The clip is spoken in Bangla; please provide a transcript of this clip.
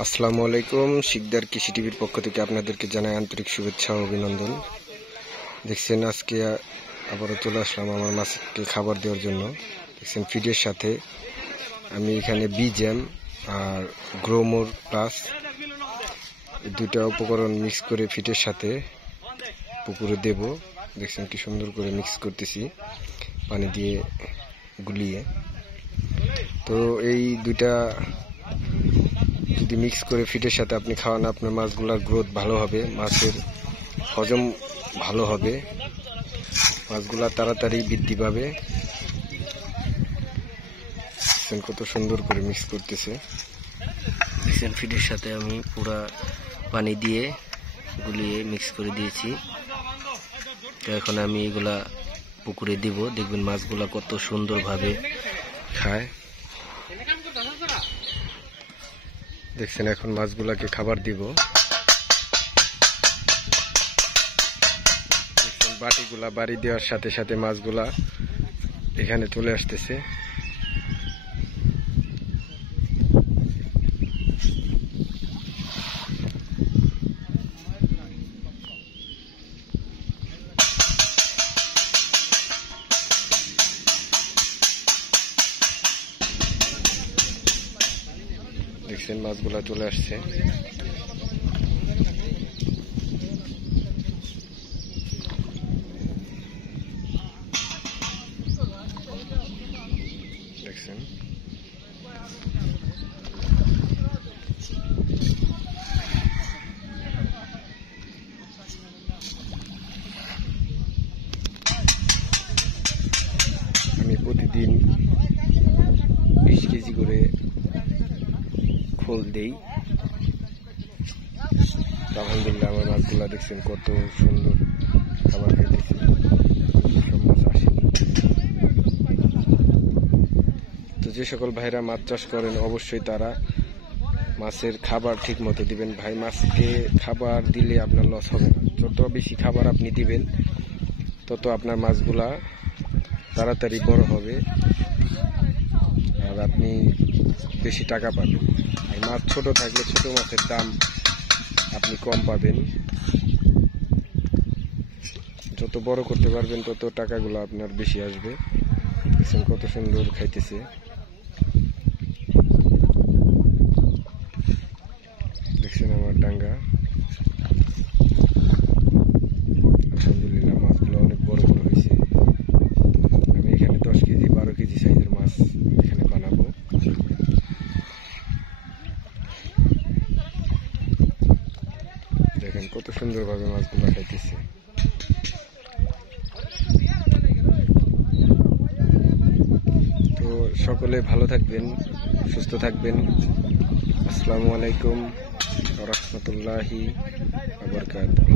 আসসালামু আলাইকুম। শিকদার কৃষি টিভির পক্ষ থেকে আপনাদেরকে জানাই আন্তরিক শুভেচ্ছা ও অভিনন্দন। দেখছেন আজকে আবারও চলে আসলাম আমার মাছকে খাবার দেওয়ার জন্য। দেখছেন ফিডের সাথে আমি এখানে বিজেম আর গ্রোমোর প্লাস দুইটা উপকরণ মিক্স করে ফিডের সাথে পুকুরে দেব। দেখছেন কি সুন্দর করে মিক্স করতেছি পানি দিয়ে গুলিয়ে। তো এই দুইটা যদি মিক্স করে ফিডের সাথে আপনি খাওয়ান, আপনার মাছগুলোর গ্রোথ ভালো হবে, মাছের হজম ভালো হবে, মাছগুলা তাড়াতাড়ি বৃদ্ধি পাবে। কত সুন্দর করে মিক্স করতেছে। দেখছেন ফিডের সাথে আমি পুরা পানি দিয়ে গুলিয়ে মিক্স করে দিয়েছি। তো এখন আমি এগুলা পুকুরে দিব, দেখবেন মাছগুলা কত সুন্দরভাবে খায়। দেখছেন এখন মাছগুলাকে খাবার দিব। দেখছেন বাটিগুলা বাড়ি দেওয়ার সাথে সাথে মাছগুলা এখানে চলে আসতেছে। দেখছেন মাছগুলা চলে আসছে। দেখছেন আমি প্রতিদিন 20 কেজি করে খোল দেই। আলহামদুলিল্লাহ আমার মাছগুলা দেখছেন কত সুন্দর খাবার খাইতেছে। সব মাছ আসেনি। তো যে সকল ভাইরা মাছ চাষ করেন অবশ্যই তারা মাছের খাবার ঠিক মতো দিবেন। ভাই মাছকে খাবার দিলে আপনার লস হবে না। যত বেশি খাবার আপনি দিবেন তত আপনার মাছগুলা তাড়াতাড়ি বড় হবে আর আপনি বেশি টাকা পাবেন। আর মাছ ছোট থাকলে ছোট মাছের দাম আপনি কম পাবেন। যত বড় করতে পারবেন তত টাকাগুলো আপনার বেশি আসবে। দেখছেন কত সুন্দর খাইতেছে। দেখছেন আমার ডাঙ্গা। আলহামদুলিল্লাহ মাছগুলো অনেক বড় বড় হয়েছে। আমি এখানে 10 কেজি 12 কেজি সাইজের মাছ এখানে বানাবো। দেখেন কত সুন্দরভাবে মাছগুলো খাইতেছে। তো সকলে ভালো থাকবেন, সুস্থ থাকবেন। আসসালামু আলাইকুম ওয়া রাহমাতুল্লাহি ওয়া বারাকাতুহু।